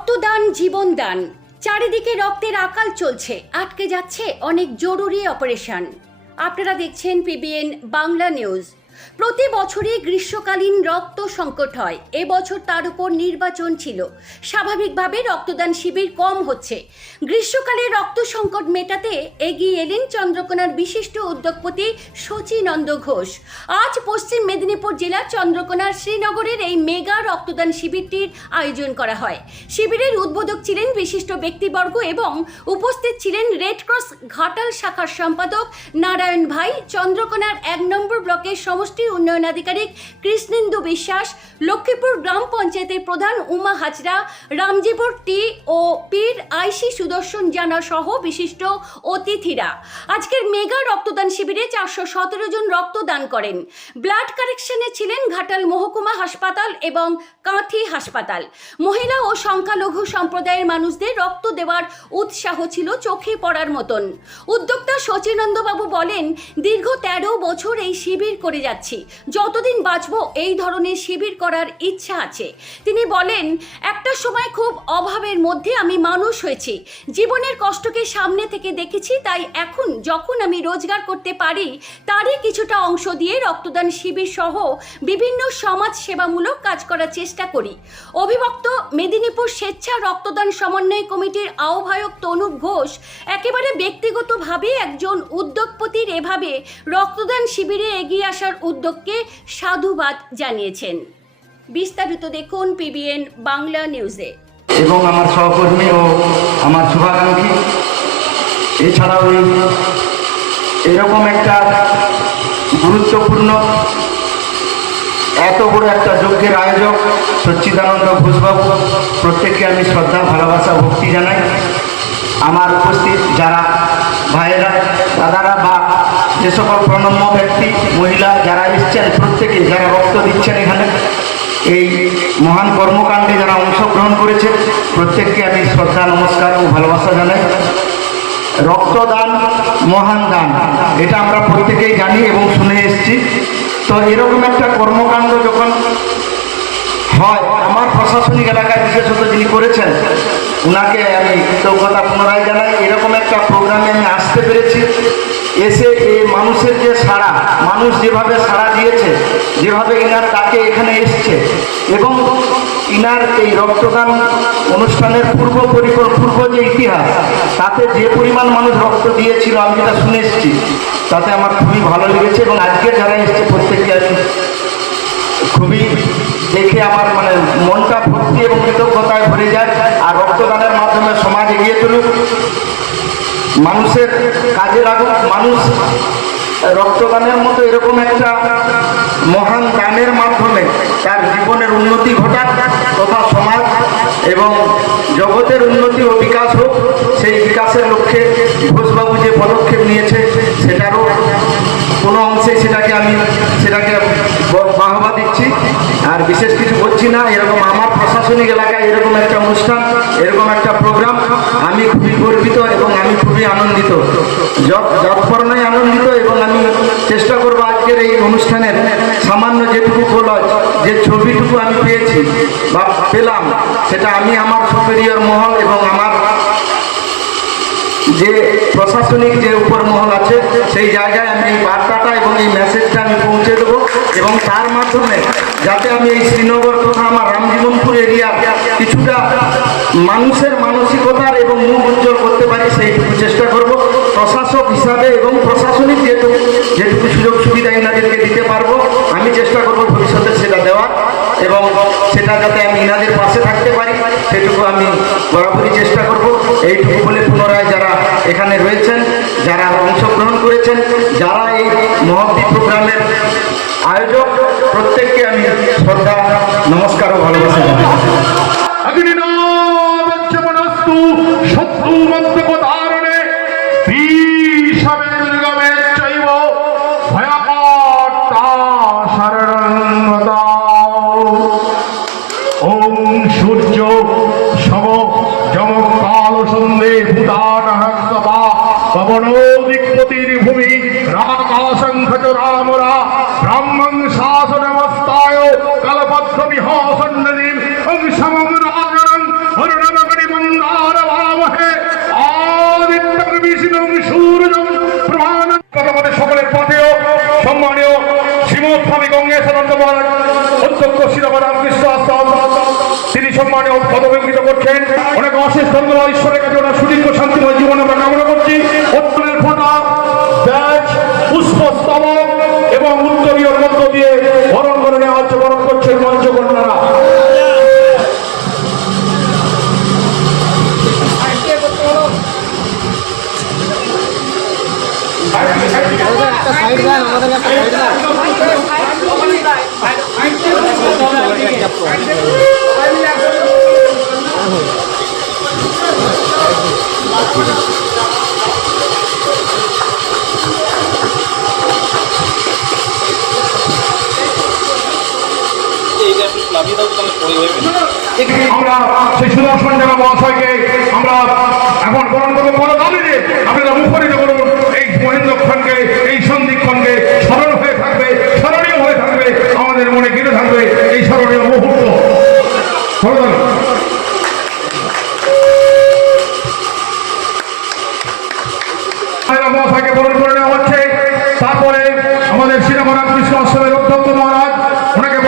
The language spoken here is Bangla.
রক্তদান জীবনদান, চারিদিকে রক্তের আকাল চলছে, আটকে যাচ্ছে অনেক জরুরি অপারেশন। আপনারা দেখছেন পিবিএন বাংলা নিউজ। প্রতি বছরই গ্রীষ্মকালীন রক্ত সংকট হয়। এবছর তার উপর নির্বাচন ছিল, স্বাভাবিকভাবে রক্তদান শিবির কম হচ্ছে। গ্রীষ্মকালে রক্ত সংকট মেটাতে এগিয়ে এলেন চন্দ্রকোনার বিশিষ্ট উদ্যোগপতি শচীনন্দ ঘোষ। আজ পশ্চিম মেদিনীপুর জেলার চন্দ্রকোনার শ্রীনগরের এই মেগা রক্তদান শিবিরটির আয়োজন করা হয়। শিবিরের উদ্বোধক ছিলেন বিশিষ্ট ব্যক্তিবর্গ এবং উপস্থিত ছিলেন রেড ক্রস ঘাটাল শাখার সম্পাদক নারায়ণ ভাই, চন্দ্রকোনার 1 নম্বর ব্লকের সমষ্টি উন্নয়ন আধিকারিক কৃষ্ণেন্দু বিশ্বাস, লক্ষ্মীপুর গ্রাম পঞ্চায়েতের প্রধান উমা হাজরা, রামজীপুর টি ও পীর আইসি সুদর্শন জানা সহ বিশিষ্ট অতিথিরা আজকের মেগা রক্তদান শিবিরে 417 জন রক্তদান করেন। ব্লাড কালেকশনে ছিলেন ঘাটাল মহকুমা হাসপাতাল এবং কাঁথি হাসপাতাল। মহিলা ও সংখ্যালঘু সম্প্রদায়ের মানুষদের রক্ত দেওয়ার উৎসাহ ছিল চোখে পড়ার মতন। উদ্যোক্তা শচীনন্দবাবু বলেন, দীর্ঘ 13 বছর এই শিবির করে যাচ্ছি, যতদিন বাঁচব এই ধরনের শিবির করার ইচ্ছা আছে। তিনি বলেন, একটা সময় খুব অভাবের মধ্যে আমি মানুষ হয়েছি, জীবনের কষ্টকে সামনে থেকে দেখেছি, তাই এখন যখন আমি রোজগার করতে পারি তারই কিছুটা অংশ দিয়ে রক্তদান শিবির সহ বিভিন্ন সমাজ সেবামূলক কাজ করার চেষ্টা করি। অভিভক্ত মেদিনীপুর স্বেচ্ছা রক্তদান সমন্বয় কমিটির আহ্বায়ক তনু ঘোষ একেবারে ব্যক্তিগতভাবে একজন উদ্যোগপতির এভাবে রক্তদান শিবিরে এগিয়ে আসার উদ্যোগকে সাধুবাদ জানিয়েছেন। বিস্তারিত দেখুন পিবিএন বাংলা নিউজে। এবং আমার সহকর্মী ও আমার শুভাকাঙ্ক্ষী, এছাড়াও এরকম একটা গুরুত্বপূর্ণ এত বড় একটা যজ্ঞের আয়োজক সচ্চিদানন্দ ঘোষবাবু, প্রত্যেককে আমি শ্রদ্ধা, ভালোবাসা, ভক্তি জানাই। আমার উপস্থিত যারা ভাইয়েরা, দাদারা বা যে সকল প্রণম্য ব্যক্তি, মহিলা যারা এসছেন, প্রত্যেকে যারা রক্ত দিচ্ছেন এখানে এই মহান কর্মকাণ্ডে যারা অংশগ্রহণ করেছে, প্রত্যেককে আমি শ্রদ্ধা, নমস্কার ও ভালোবাসা জানাই। রক্তদান মহান দান, এটা আমরা প্রত্যেকেই জানি এবং শুনে এসেছি। তো এরকম একটা কর্মকাণ্ড যখন হয়, আমার প্রশাসনিক এলাকায় বিশেষত যিনি করেছেন ওনাকে আমি কৃতজ্ঞতা পুনরায় জানাই। এরকম একটা প্রোগ্রামে আমি আসতে পেরেছি, এসে এই মানুষের যে সাড়া, মানুষ যেভাবে সাড়া দিয়েছে, যেভাবে ইনার ডাকে এখানে এসছে, এবং ইনার এই রক্তদান অনুষ্ঠানের পূর্ব যে ইতিহাস, তাতে যে পরিমাণ মানুষ রক্ত দিয়েছিল আমি যেটা শুনে এসেছি, তাতে আমার খুবই ভালো লেগেছে। এবং আজকে যারা এসছে প্রত্যেককে আমি খুবই দেখে আমার মনটা ভক্তি এবং কৃতজ্ঞতায় ভরে যায়। আর রক্তদানের মাধ্যমে সমাজ এগিয়ে চলুক, মানুষের কাজে লাগুক, মানুষ রক্তদানের মতো এরকম একটা মহান দানের মাধ্যমে তার জীবনের উন্নতি ঘটাক তথা সমাজ এবং জগতের উন্নতি ও বিকাশ হোক। সেই বিকাশের লক্ষ্যে ঘোষবাবু যে পদক্ষেপ নিয়েছে সেটারও কোনো অংশে সেটাকে বাহবা দিচ্ছি। আর বিশেষ কিছু বলছি না। এরকম আমার প্রশাসনিক এলাকায় এরকম একটা অনুষ্ঠান, এরকম একটা প্রোগ্রাম আমি খুবই গর্বিত এবং আমি খুবই আনন্দিত, যৎপরণায় আনন্দিত। এবং আমি চেষ্টা করবো আজকের এই অনুষ্ঠানের সামান্য যেটুকু কলজ, যে ছবিটুকু আমি পেয়েছি বা পেলাম, সেটা আমি আমার সুপেরিয়র মহল এবং আমার যে প্রশাসনিক যে উপর মহল আছে সেই জায়গায় আমি এই বার্তাটা এবং এই মেসেজটা আমি পৌঁছে দেবো। এবং তার মাধ্যমে যাতে আমি এই শ্রীনগর তথা আমার রামজীবনপুর এরিয়া কিছুটা মানুষের মানসিকতার এবং মুখ উজ্জ্বল করতে পারি, সেইটুকু চেষ্টা করব প্রশাসক হিসাবে। এবং প্রশাসনিক যেটুকু সুযোগ সুবিধা এনাদেরকে দিতে পারবো আমি চেষ্টা করব ভবিষ্যতে সেটা দেওয়ার, এবং সেটা যাতে আমি এনাদের পাশে থাকতে পারি সেটুকু আমি বরাবরই চেষ্টা করব। এইটুকু বলে পুনরায় যারা এখানে রয়েছেন, যারা অংশগ্রহণ করেছেন, যারা এই মহৎ প্রোগ্রামের আয়োজক, প্রত্যেককে আমি শ্রদ্ধা, নমস্কার ও ভালোবাসা জানাই। সূর্য সম যম কাল সন্ধে ভূতানহংসবাদিকপতির ভূমি রাকাশঙ্খচ রামরা ব্রাহ্মণ শাসনমস্তায় কলপদ্ম বিহাসন্নদীর মহেশানন্দ মহারাজ অধ্যক্ষ শ্রীরাম রামকৃষ্ণ আশ্রম তিনি সম্মানে পদবিঙ্কিত করছেন। অনেক অশেষ ধন্যবাদ ঈশ্বরের কাছে ওনার সুদীর্ঘ শান্তিময় জীবন আমরা কামনা করছি। উত্তরের ফোঁটা ব্যাজ পুষ্পস্তবক এবং উত্তরীয় মধ্য দিয়ে বরণ করে নেওয়া হচ্ছে। বরণ করছেন মঞ্চকন্যারা। আমরা সেই সুদর্শন জানা মহাশয়কে আমরা এখন বরণ করবো। বড় দাবিতে আপনারা মুখরিত করুন এই মহেন্দ্রক্ষণকে, এই সন্ধিক্ষণকে। স্মরণ হয়ে থাকবে, স্মরণীয় হয়ে থাকবে, আমাদের মনে ঘিরে থাকবে এই স্মরণীয় মুহূর্ত। মহাশয়কে বরণ করে নেওয়া হচ্ছে। তারপরে আমাদের শ্রীরাম রামকৃষ্ণ আশ্রমের অধ্যক্ষ মহারাজ ওনাকে